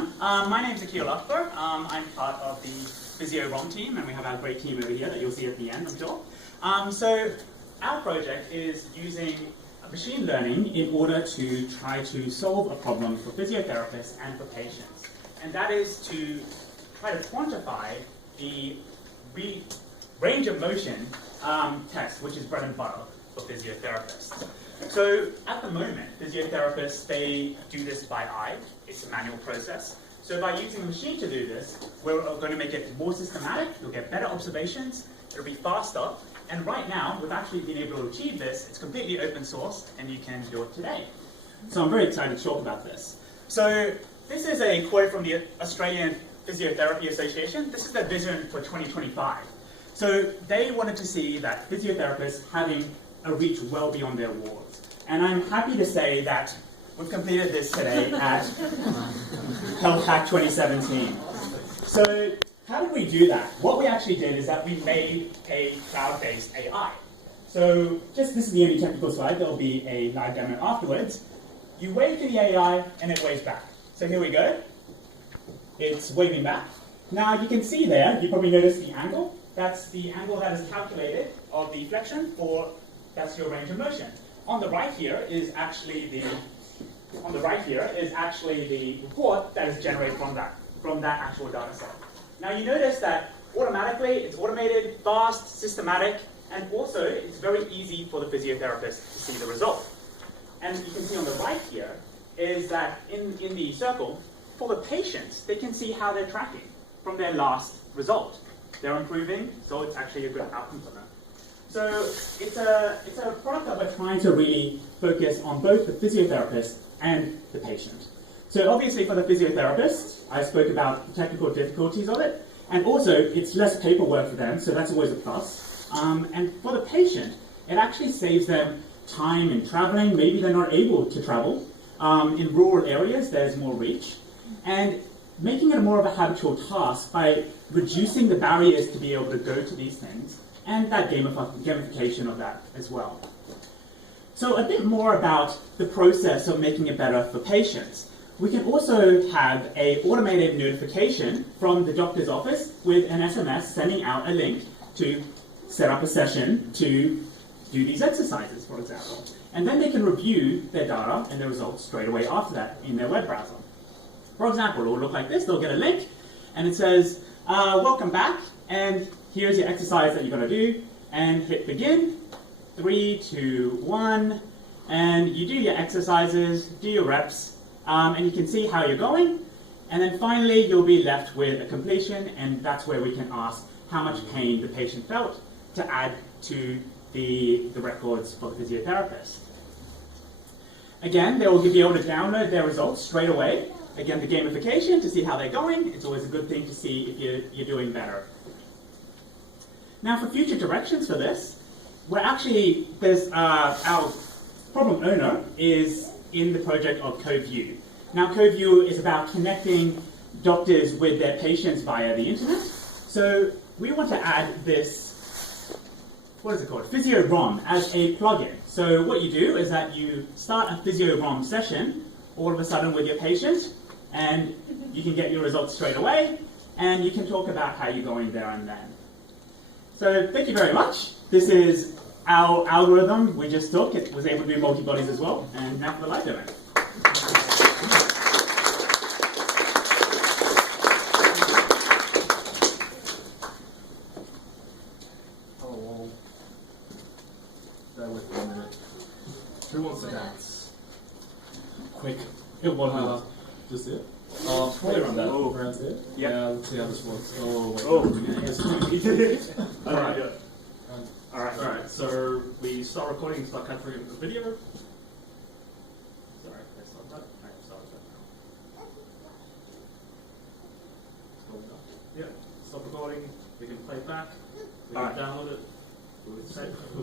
everyone. My name is Sylvia Pfeiffer. I'm part of the Physio ROM team, and we have our great team over here that you'll see at the end, I'm sure. So our project is using machine learning in order to try to solve a problem for physiotherapists and for patients. And that is to try to quantify the range of motion test, which is bread and butter for physiotherapists. So at the moment, physiotherapists, they do this by eye. It's a manual process. So by using a machine to do this, we're going to make it more systematic. You'll get better observations. It'll be faster. And right now, we've actually been able to achieve this. It's completely open source, and you can do it today. So I'm very excited to talk about this. So this is a quote from the Australian Physiotherapy Association. This is their vision for 2025. So they wanted to see that physiotherapists having a reach well beyond their wards. And I'm happy to say that we've completed this today at Health Hack 2017. So how did we do that? What we actually did is that we made a cloud-based AI. So this is the only technical slide. There'll be a live demo afterwards. You wave to the AI and it waves back. So here we go. It's waving back. Now you can see there, you probably noticed the angle. That's the angle that is calculated of the flexion that's your range of motion. On the right here is actually the report that is generated from that actual data set. Now you notice that automatically it's automated, fast, systematic, and also it's very easy for the physiotherapist to see the result. And you can see on the right here is that in the circle, for the patients, they can see how they're tracking from their last result. They're improving, so it's actually a good outcome for them. So it's a product that we're trying to really focus on both the physiotherapist and the patient. So obviously for the physiotherapist, I spoke about the technical difficulties of it, and also it's less paperwork for them, so that's always a plus. And for the patient, it actually saves them time in traveling. Maybe they're not able to travel. In rural areas, there's more reach. And making it more of a habitual task by reducing the barriers to be able to go to these things, and that gamification of that as well. So a bit more about the process of making it better for patients. We can also have an automated notification from the doctor's office with an SMS sending out a link to set up a session to do these exercises, for example. And then they can review their data and their results straight away after that in their web browser. For example, it will look like this. They'll get a link, and it says, welcome back, and here's your exercise that you're going to do, and hit begin. 3, 2, 1, and you do your exercises, do your reps, and you can see how you're going, and then finally you'll be left with a completion, and that's where we can ask how much pain the patient felt to add to the records for the physiotherapist. Again, they will be able to download their results straight away. Again, the gamification to see how they're going. It's always a good thing to see if you're doing better. Now, for future directions for this, our problem owner is in the project of COVIU. Now, COVIU is about connecting doctors with their patients via the internet. So we want to add this, what is it called? Physio ROM as a plugin. So what you do is that you start a Physio ROM session all of a sudden with your patient, and you can get your results straight away, and you can talk about how you're going there and then. So thank you very much. This is our algorithm we just took. It was able to do multi-bodies as well, and now for the live demo. Oh, bear with me a minute. Who wants to dance? Quick. Hit one minute. Just it? Probably around that. Oh. Around here? Yeah, let's see how this works. Oh, wait. Oh. Alright, so we start recording, start capturing the video. Sorry, I stopped that. Alright, start that now. Yeah, stop recording, we can play it back, we can download it, we'll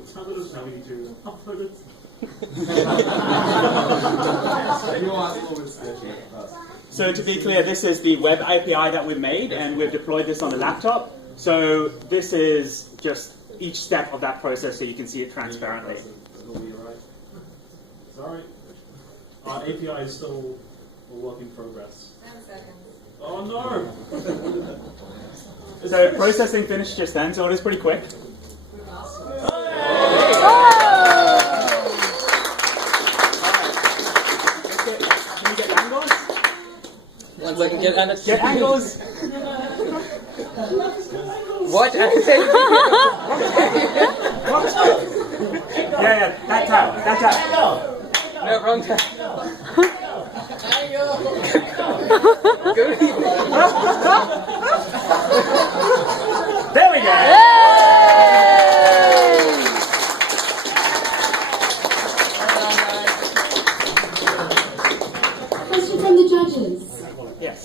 download it, now we need to upload it. So to be clear, this is the web API that we've made, and we've deployed this on the laptop. So this is just each step of that process so you can see it transparently. Sorry. API is still a work in progress. 10 seconds. no! So processing finished just then, so it is pretty quick. Can you get angles? Once I can get angles. Get angles! What? Yeah, that tap. No, wrong time. There we go! Question from the judges. Yes.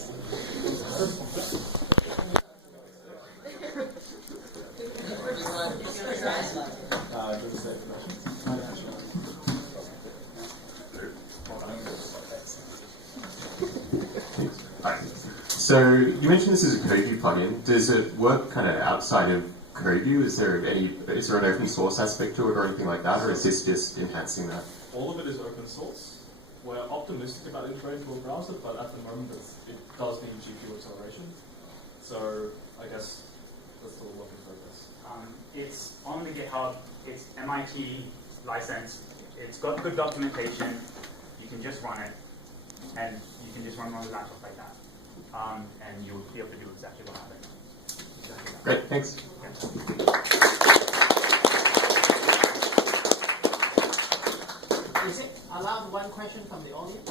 So you mentioned this is a COVIU plugin. Does it work kind of outside of COVIU? Is there an open source aspect to it or anything like that, or is this just enhancing that? All of it is open source. We're optimistic about integrating to a browser, but at the moment it does need GPU acceleration. So I guess that's still a work in progress. It's on the GitHub. It's MIT licensed. It's got good documentation. You can just run it, and you can just run it on a laptop like that. And you'll be able to do exactly what happened. Great, thanks. Is it allowed one question from the audience?